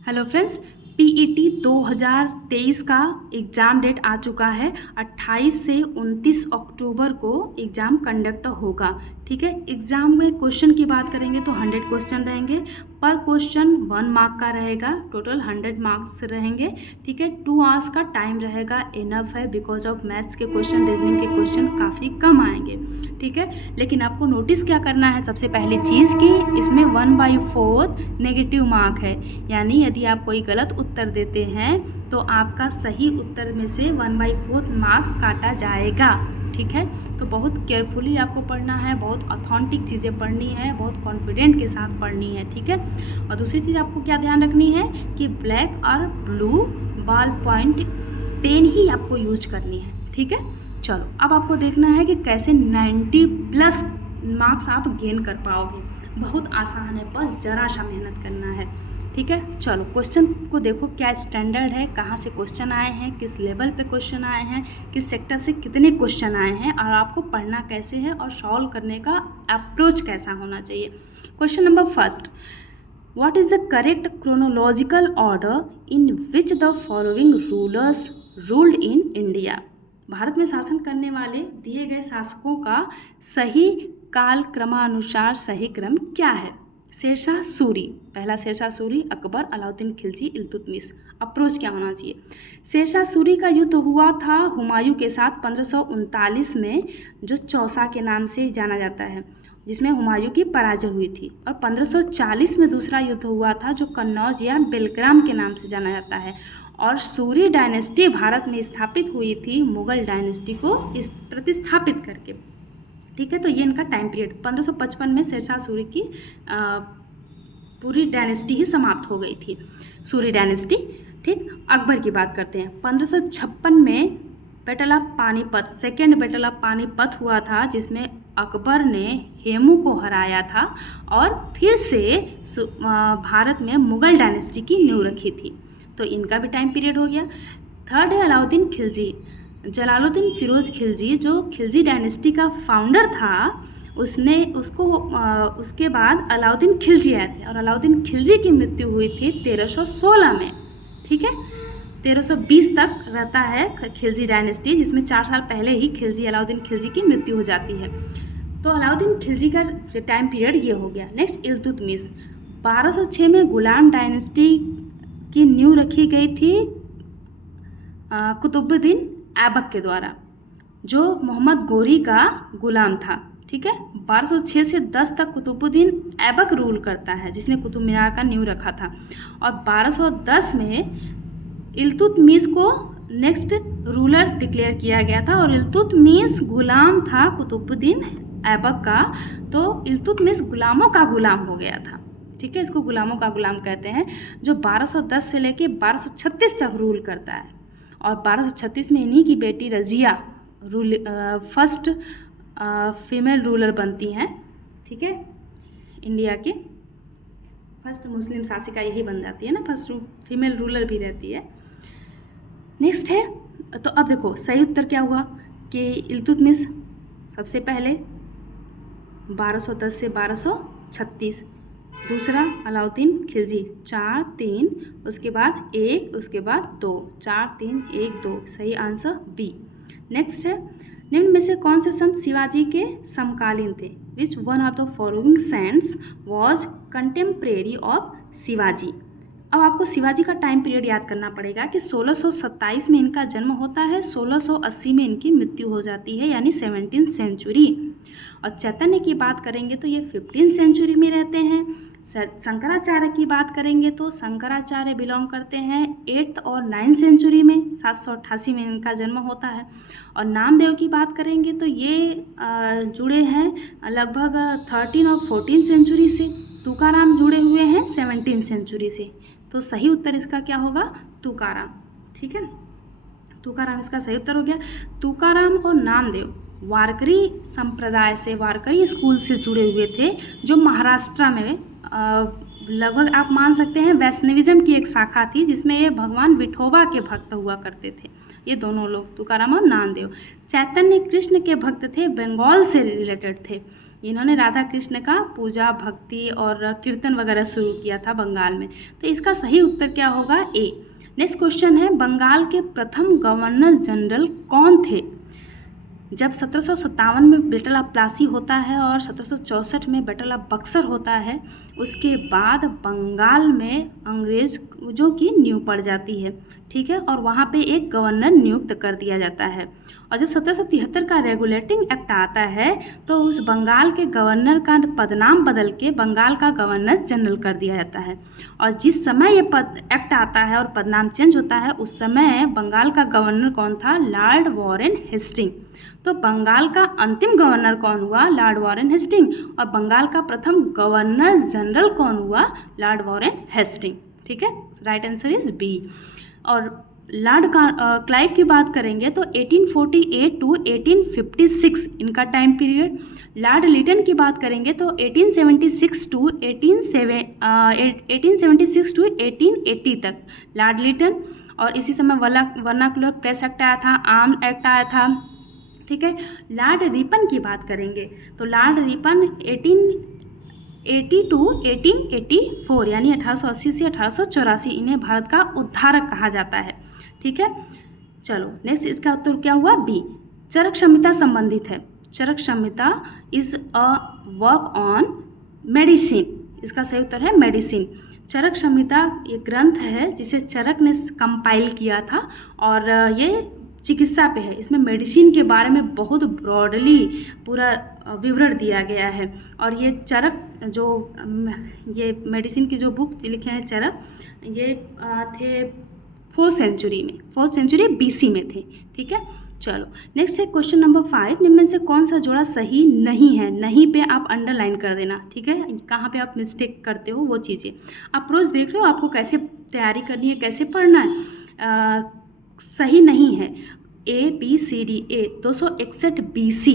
Hello friends, PET 2023 का exam date आ चुका है। 28 से 29 अक्टूबर को एग्ज़ाम कंडक्ट होगा। ठीक है, एग्ज़ाम में क्वेश्चन की बात करेंगे तो 100 क्वेश्चन रहेंगे। पर क्वेश्चन 1 मार्क का रहेगा, टोटल 100 मार्क्स रहेंगे। ठीक है, 2 आवर्स का टाइम रहेगा, इनफ है। बिकॉज ऑफ मैथ्स के क्वेश्चन, रीजनिंग के क्वेश्चन काफ़ी कम आएंगे। ठीक है, लेकिन आपको नोटिस क्या करना है, सबसे पहली चीज़ कि इसमें 1/4 नेगेटिव मार्क है। यानी यदि आप कोई गलत उत्तर देते हैं तो आपका सही उत्तर में से 1/4 मार्क्स काटा जाएगा। ठीक है, तो बहुत केयरफुली आपको पढ़ना है, बहुत ऑथेंटिक चीज़ें पढ़नी है, बहुत कॉन्फिडेंट के साथ पढ़नी है। ठीक है, और दूसरी चीज़ आपको क्या ध्यान रखनी है कि ब्लैक और ब्लू बॉल पॉइंट पेन ही आपको यूज करनी है। ठीक है, चलो अब आपको देखना है कि कैसे 90+ मार्क्स आप गेन कर पाओगे। बहुत आसान है, बस ज़रा सा मेहनत करना है। ठीक है, चलो क्वेश्चन को देखो क्या स्टैंडर्ड है, कहाँ से क्वेश्चन आए हैं, किस लेवल पे क्वेश्चन आए हैं, किस सेक्टर से कितने क्वेश्चन आए हैं, और आपको पढ़ना कैसे है और सॉल्व करने का अप्रोच कैसा होना चाहिए। Question number first, what is the correct chronological order in which the following rulers ruled in India. Bharat में शासन करने वाले दिए गए शासकों का सही काल क्रमानुसार सही क्रम क्या है। शेरशाह सूरी, पहला शेरशाह सूरी, अकबर, अलाउद्दीन खिलजी, इल्तुतमिश। अप्रोच क्या होना चाहिए। शेरशाह सूरी का युद्ध हुआ था हुमायूं के साथ 1539 में, जो चौसा के नाम से जाना जाता है, जिसमें हुमायूं की पराजय हुई थी। और 1540 में दूसरा युद्ध हुआ था जो कन्नौज या बेलग्राम के नाम से जाना जाता है। और सूरी डायनेस्टी भारत में स्थापित हुई थी मुगल डायनेस्टी को प्रतिस्थापित करके। ठीक है, तो ये इनका टाइम पीरियड 1555 में शेरशाह सूरी की पूरी डायनेस्टी ही समाप्त हो गई थी, सूरी डायनेस्टी। ठीक, अकबर की बात करते हैं। 1556 में battle of Panipat, second battle of Panipat हुआ था, जिसमें अकबर ने हेमू को हराया था और फिर से भारत में मुगल डायनेस्टी की नींव रखी थी। तो इनका भी टाइम पीरियड हो गया। थर्ड है अलाउद्दीन खिलजी, जलालुद्दीन फिरोज़ खिलजी, जो खिलजी डायनेस्टी का फाउंडर था। उसके बाद अलाउद्दीन खिलजी आए थे और अलाउद्दीन खिलजी की मृत्यु हुई थी 1316 में। ठीक है, 1320 तक रहता है खिलजी डायनेस्टी, जिसमें 4 साल पहले ही अलाउद्दीन खिलजी की मृत्यु हो जाती है। तो अलाउद्दीन खिलजी का टाइम पीरियड ये हो गया। नेक्स्ट इल्तुतमिश, 1206 में गुलाम डायनेस्टी की नींव रखी गई थी कुतुबुद्दीन ऐबक के द्वारा, जो मोहम्मद गोरी का गुलाम था। ठीक है, 1206 से 10 तक कुतुबुद्दीन ऐबक रूल करता है, जिसने कुतुब मीनार का नींव रखा था। और 1210 में इल्तुतमिश को नेक्स्ट रूलर डिक्लेयर किया गया था, और इल्तुतमिश गुलाम था कुतुबुद्दीन ऐबक का, तो इल्तुतमिश गुलामों का गुलाम हो गया था। ठीक है, इसको गुलामों का गुलाम कहते हैं, जो 1210 से लेके 1236 तक रूल करता है। और 1236 में इन्हीं की बेटी रजिया फर्स्ट फीमेल रूलर बनती हैं। ठीक है, इंडिया की फर्स्ट मुस्लिम शासिका यही बन जाती है ना, फर्स्ट फीमेल रूलर भी रहती है। नेक्स्ट है, तो अब देखो सही उत्तर क्या हुआ कि इल्तुतमिश सबसे पहले 1210 से 1236, दूसरा अलाउद्दीन खिलजी 4 3, उसके बाद 1, उसके बाद 2, 4 3 1 2, सही आंसर बी। नेक्स्ट है, निम्न में से कौन से संत शिवाजी के समकालीन थे। Which one of the following saints was contemporary of Shivaji. अब आपको शिवाजी का टाइम पीरियड याद करना पड़ेगा कि 1627 में इनका जन्म होता है, 1680 में इनकी मृत्यु हो जाती है, यानी 17th सेंचुरी। और चैतन्य की बात करेंगे तो ये 15th सेंचुरी में रहते हैं। शंकराचार्य की बात करेंगे तो शंकराचार्य बिलोंग करते हैं 8th और 9th सेंचुरी में, 788 में इनका जन्म होता है। और नामदेव की बात करेंगे तो ये जुड़े हैं लगभग 13 और 14th सेंचुरी से। तुकाराम जुड़े हुए हैं 17th सेंचुरी से। तो सही उत्तर इसका क्या होगा, तुकाराम। ठीक है, तुकाराम इसका सही उत्तर हो गया। तुकाराम और नामदेव वारकरी संप्रदाय से, वारकरी स्कूल से जुड़े हुए थे, जो महाराष्ट्र में लगभग आप मान सकते हैं वैष्णविज्म की एक शाखा थी जिसमें ये भगवान विठोबा के भक्त हुआ करते थे, ये दोनों लोग, तुकाराम और नामदेव। चैतन्य कृष्ण के भक्त थे, बंगाल से रिलेटेड थे। इन्होंने राधा कृष्ण का पूजा भक्ति और कीर्तन वगैरह शुरू किया था बंगाल में। तो इसका सही उत्तर क्या होगा? ए। नेक्स्ट क्वेश्चन है, बंगाल के प्रथम गवर्नर जनरल कौन थे? जब 1757 में बैटल ऑफ प्लासी होता है और 1764 में बैटल ऑफ बक्सर होता है, उसके बाद बंगाल में अंग्रेज़ों की नींव पड़ जाती है, ठीक है, और वहाँ पे एक गवर्नर नियुक्त कर दिया जाता है। और जब 1773 का रेगुलेटिंग एक्ट आता है तो उस बंगाल के गवर्नर का पदनाम बदल के बंगाल का गवर्नर जनरल कर दिया जाता है। और जिस समय ये एक्ट आता है और पदनाम चेंज होता है, उस समय बंगाल का गवर्नर कौन था? Lord Warren Hasting. तो बंगाल का अंतिम गवर्नर कौन हुआ? Lord Warren Hasting. और बंगाल का प्रथम गवर्नर जनरल कौन हुआ? लॉर्ड वॉरेन हेस्टिंग, ठीक है, राइट आंसर इज बी। और लॉर्ड क्लाइव की बात करेंगे तो 1848 टू 1856 इनका टाइम पीरियड। लॉर्ड लिटन की बात करेंगे तो 1876 टू 1880 तक लॉर्ड लिटन। और इसी समय वर्नाकुलर प्रेस एक्ट आया था, आर्म एक्ट आया था, ठीक है। लॉर्ड रिपन की बात करेंगे तो लॉर्ड रिपन 1880 टू 1884 यानी 1880 से 1884, इन्हें भारत का उद्धारक कहा जाता है, ठीक है। चलो नेक्स्ट, इसका उत्तर क्या हुआ? बी। चरक संहिता संबंधित है। Charak Samhita is a work on medicine, इसका सही उत्तर है मेडिसिन। चरक संहिता एक ग्रंथ है जिसे चरक ने कंपाइल किया था और ये चिकित्सा पे है। इसमें मेडिसिन के बारे में बहुत ब्रॉडली पूरा विवरण दिया गया है। और ये चरक जो ये मेडिसिन की जो बुक लिखे हैं चरक, ये थे 4th सेंचुरी में, 4th सेंचुरी BC में थे, ठीक है। चलो नेक्स्ट है क्वेश्चन नंबर 5, निम्न में से कौन सा जोड़ा सही नहीं है? नहीं पे आप अंडरलाइन कर देना, ठीक है, कहाँ पे आप मिस्टेक करते हो वो चीज़ें। आप रोज़ देख रहे हो आपको कैसे तैयारी करनी है, कैसे पढ़ना है। सही नहीं है ABCD। 261 BC,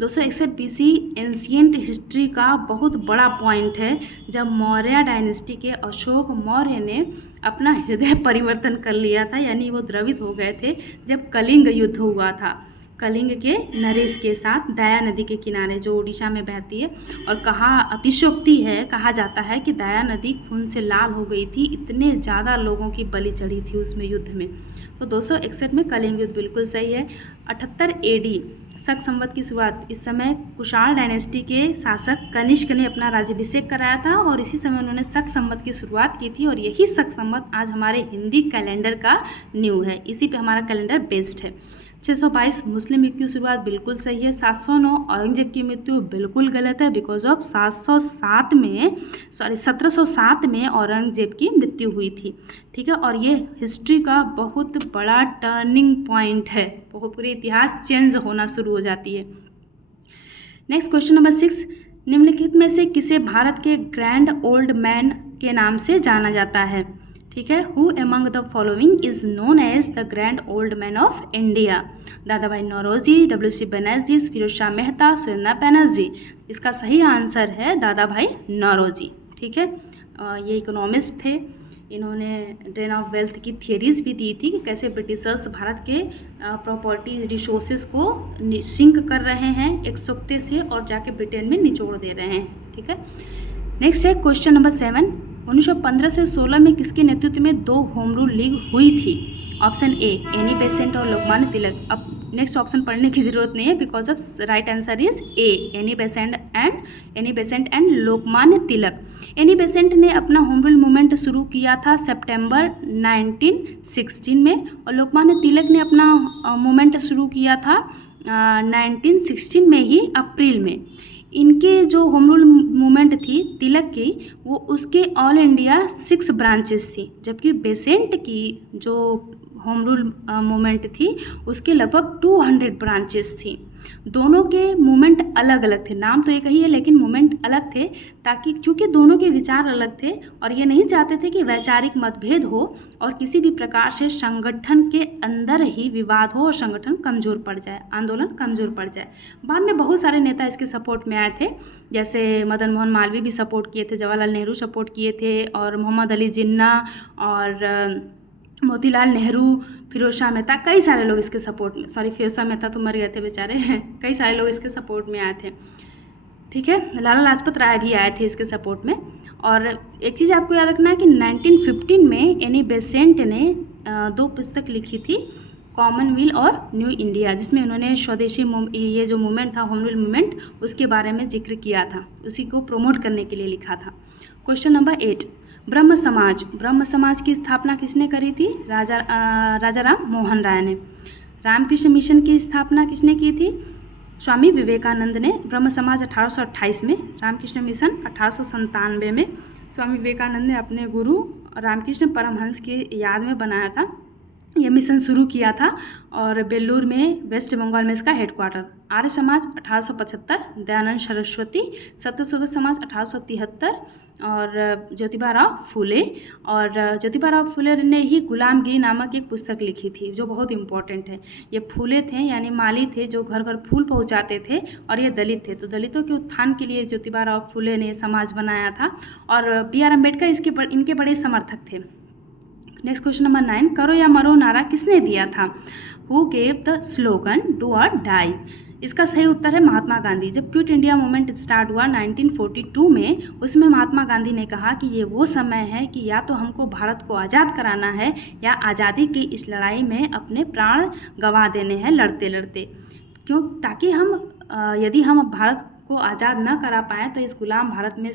261 BC ancient history का बहुत बड़ा पॉइंट है, जब मौर्य डायनेस्टी के अशोक मौर्य ने अपना हृदय परिवर्तन कर लिया था, यानी वो द्रवित हो गए थे जब कलिंग युद्ध हुआ था, कलिंग के नरेश के साथ दया नदी के किनारे जो उड़ीसा में बहती है। और अतिशयोक्ति है, कहा जाता है कि दया नदी खून से लाल हो गई थी, इतने ज़्यादा लोगों की बलि चढ़ी थी उसमें युद्ध में। तो 261 में कलिंग युद्ध बिल्कुल सही है। 78 AD शक संवत की शुरुआत, इस समय कुषाण डायनेस्टी के शासक कनिष्क ने अपना राज्याभिषेक कराया था और इसी समय उन्होंने शक संवत की शुरुआत की थी। और यही शक संवत आज हमारे हिंदी कैलेंडर का न्यू है, इसी पे हमारा कैलेंडर बेस्ड है। 622 मुस्लिम युग की शुरुआत बिल्कुल सही है। 709 औरंगजेब की मृत्यु बिल्कुल गलत है, बिकॉज ऑफ 1707 में औरंगजेब की मृत्यु हुई थी, ठीक है। और ये हिस्ट्री का बहुत बड़ा टर्निंग पॉइंट है, बहुत पूरे इतिहास चेंज होना शुरू हो जाती है। नेक्स्ट क्वेश्चन नंबर 6, निम्नलिखित में से किसे भारत के ग्रैंड ओल्ड मैन के नाम से जाना जाता है? ठीक है, who among the following is known as the grand old man of India? Dadabhai Naoroji, WC Banerjee, Firoz Shah Mehta, Surendra Banerjee. इसका सही आंसर है दादा भाई नौरोजी, ठीक है। ये इकोनॉमिस्ट थे, इन्होंने ड्रेन ऑफ वेल्थ की थियरीज भी दी थी कि कैसे ब्रिटिशर्स भारत के प्रॉपर्टी रिसोर्सेज को सिंक कर रहे हैं एक सोक्ते से और जाके ब्रिटेन में निचोड़ दे रहे हैं, ठीक है। नेक्स्ट है क्वेश्चन नंबर 7, 1915 से 16 में किसके नेतृत्व में 2 होम रूल लीग हुई थी? ऑप्शन ए एनी बेसेंट और लोकमान्य तिलक। अब नेक्स्ट ऑप्शन पढ़ने की ज़रूरत नहीं है, because of right answer is a Annie Besant and Lokmanya Tilak. Annie Besant ने अपना होम रूल मूवमेंट शुरू किया था सितंबर 1916 में और लोकमान्य तिलक ने अपना मूवमेंट शुरू किया था 1916 में ही अप्रैल में। इनके जो होम रूल मूवमेंट थी तिलक की, वो उसके ऑल इंडिया 6 ब्रांचेस थी, जबकि बेसेंट की जो होम रूल मूवमेंट थी उसके लगभग 200 ब्रांचेस थी। दोनों के मूवमेंट अलग अलग थे, नाम तो एक ही है लेकिन मूवमेंट अलग थे, ताकि चूँकि दोनों के विचार अलग थे और ये नहीं चाहते थे कि वैचारिक मतभेद हो और किसी भी प्रकार से संगठन के अंदर ही विवाद हो और संगठन कमज़ोर पड़ जाए, आंदोलन कमज़ोर पड़ जाए। बाद में बहुत सारे नेता इसके सपोर्ट में आए थे, जैसे मदन मोहन मालवीय भी सपोर्ट किए थे, जवाहरलाल नेहरू सपोर्ट किए थे और मोहम्मद अली जिन्ना और मोतीलाल नेहरू, फिरोज शाह मेहता, कई सारे लोग इसके सपोर्ट में, सॉरी फिरोज शाह मेहता तो मर गए थे बेचारे कई सारे लोग इसके सपोर्ट में आए थे। ठीक है, लाला लाजपत राय भी आए थे इसके सपोर्ट में। और एक चीज़ आपको याद रखना है कि 1915 में एनी बेसेंट ने 2 पुस्तक लिखी थी, कॉमनवेल्थ और न्यू इंडिया, जिसमें उन्होंने स्वदेशी ये जो मूवमेंट था, होम रूल मूवमेंट, उसके बारे में जिक्र किया था, उसी को प्रमोट करने के लिए लिखा था। क्वेश्चन नंबर 8, ब्रह्म समाज की स्थापना किसने करी थी? राजा राम मोहन राय ने। रामकृष्ण मिशन की स्थापना किसने की थी? स्वामी विवेकानंद ने। ब्रह्म समाज 1828 में, रामकृष्ण मिशन 1897 में स्वामी विवेकानंद ने अपने गुरु रामकृष्ण परमहंस की याद में बनाया था। यह मिशन शुरू किया था और बेल्लूर में, वेस्ट बंगाल में इसका हेडक्वार्टर। आर्य समाज 1875, दयानंद सरस्वती। सत्यशोधक समाज 1873 और ज्योतिबा राव फुले। और ज्योतिबा राव फुले ने ही गुलामगिरी नामक एक पुस्तक लिखी थी जो बहुत इंपॉर्टेंट है। ये फुले थे यानी माली थे जो घर घर फूल पहुंचाते थे और ये दलित थे, तो दलितों के उत्थान के लिए ज्योतिबा राव फुले ने समाज बनाया था और B.R. अम्बेडकर इनके बड़े समर्थक थे। नेक्स्ट क्वेश्चन नंबर 9, करो या मरो नारा किसने दिया था? Who gave the slogan do और डाई? इसका सही उत्तर है महात्मा गांधी। जब क्विट इंडिया मूवमेंट स्टार्ट हुआ 1942 में, उसमें महात्मा गांधी ने कहा कि ये वो समय है कि या तो हमको भारत को आज़ाद कराना है या आज़ादी की इस लड़ाई में अपने प्राण गंवा देने हैं लड़ते लड़ते। क्यों? ताकि यदि हम भारत को आज़ाद न करा पाएँ तो इस गुलाम भारत में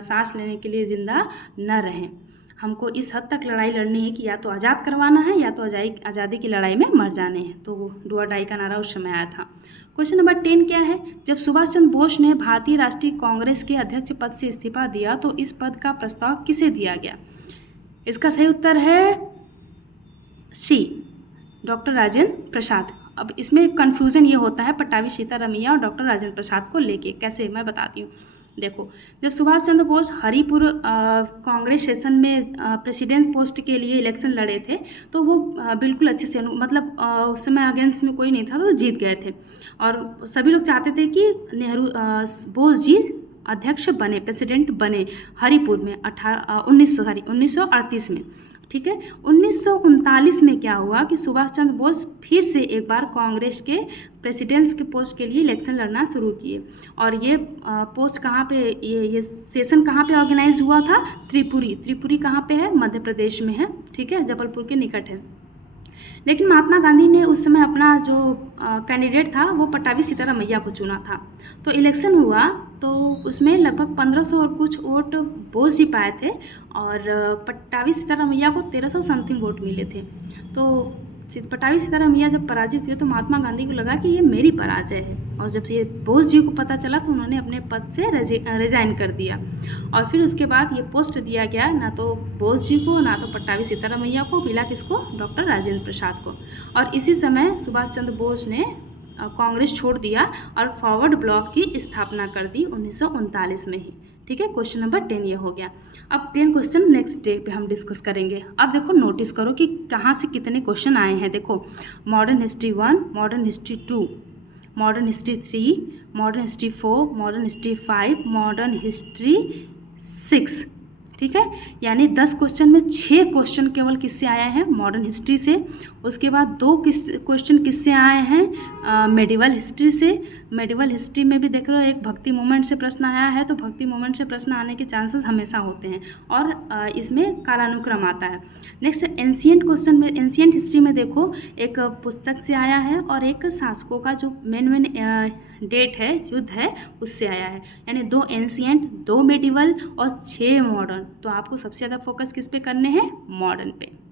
सांस लेने के लिए ज़िंदा न रहें। हमको इस हद तक लड़ाई लड़नी है कि या तो आज़ाद करवाना है या तो आज़ादी की लड़ाई में मर जाने हैं। तो डू और डाई का नारा उस समय आया था। क्वेश्चन नंबर 10 क्या है? जब सुभाष चंद्र बोस ने भारतीय राष्ट्रीय कांग्रेस के अध्यक्ष पद से इस्तीफा दिया तो इस पद का प्रस्ताव किसे दिया गया? इसका सही उत्तर है सी, डॉक्टर राजेंद्र प्रसाद। अब इसमें कन्फ्यूज़न ये होता है पट्टाभी सीतारमैया और डॉक्टर राजेंद्र प्रसाद को लेके। कैसे, मैं बताती हूँ। देखो, जब सुभाष चंद्र बोस हरिपुर कांग्रेस सेशन में प्रेसिडेंट पोस्ट के लिए इलेक्शन लड़े थे तो वो बिल्कुल अच्छे से, मतलब उस समय अगेंस्ट में कोई नहीं था तो जीत गए थे और सभी लोग चाहते थे कि बोस जी अध्यक्ष बने, प्रेसिडेंट बने हरिपुर में 1938 में। ठीक है, 1939 में क्या हुआ कि सुभाष चंद्र बोस फिर से एक बार कांग्रेस के प्रेसिडेंट्स के पोस्ट के लिए इलेक्शन लड़ना शुरू किए और ये पोस्ट कहाँ पे, ये सेशन कहाँ पे ऑर्गेनाइज हुआ था? त्रिपुरी कहाँ पे है? मध्य प्रदेश में है। ठीक है, जबलपुर के निकट है। लेकिन महात्मा गांधी ने उस समय अपना जो कैंडिडेट था वो पट्टाभी सीतारमैया को चुना था। तो इलेक्शन हुआ तो उसमें लगभग 1500 और कुछ वोट बोस जी पाए थे और पट्टाभी सीतारमैया को 1300 समथिंग वोट मिले थे। तो पट्टाभी सीतारमैया जब पराजित हुए तो महात्मा गांधी को लगा कि ये मेरी पराजय है और जब ये बोस जी को पता चला तो उन्होंने अपने पद से रिजाइन कर दिया और फिर उसके बाद ये पोस्ट दिया गया ना तो बोस जी को ना तो पट्टाभी सीतारमैया को, मिला किसको? डॉक्टर राजेंद्र प्रसाद को। और इसी समय सुभाष चंद्र बोस ने कांग्रेस छोड़ दिया और फॉरवर्ड ब्लॉक की स्थापना कर दी 1939 में ही। ठीक है, क्वेश्चन नंबर 10 ये हो गया। अब 10 क्वेश्चन नेक्स्ट डे पे हम डिस्कस करेंगे। अब देखो, नोटिस करो कि कहाँ से कितने क्वेश्चन आए हैं। देखो, modern history 1, modern history 2, modern history 3, modern history 4, modern history 5, modern history 6। ठीक है, यानी 10 क्वेश्चन में 6 क्वेश्चन केवल किससे आए हैं? मॉडर्न हिस्ट्री से। उसके बाद 2 क्वेश्चन किससे आए हैं? मेडिवल हिस्ट्री से। मेडिवल हिस्ट्री में भी देख रहे हो एक भक्ति मूवमेंट से प्रश्न आया है, तो भक्ति मूवमेंट से प्रश्न आने के चांसेस हमेशा होते हैं और इसमें कालानुक्रम आता है। नेक्स्ट एंशिएंट क्वेश्चन में, एंशिएंट हिस्ट्री में देखो एक पुस्तक से आया है और एक शासकों का जो मेन डेट है, युद्ध है, उससे आया है। यानी 2 एंशिएंट, 2 मेडिवल और 6 मॉडर्न। तो आपको सबसे ज़्यादा फोकस किस पे करने हैं? मॉडर्न पे।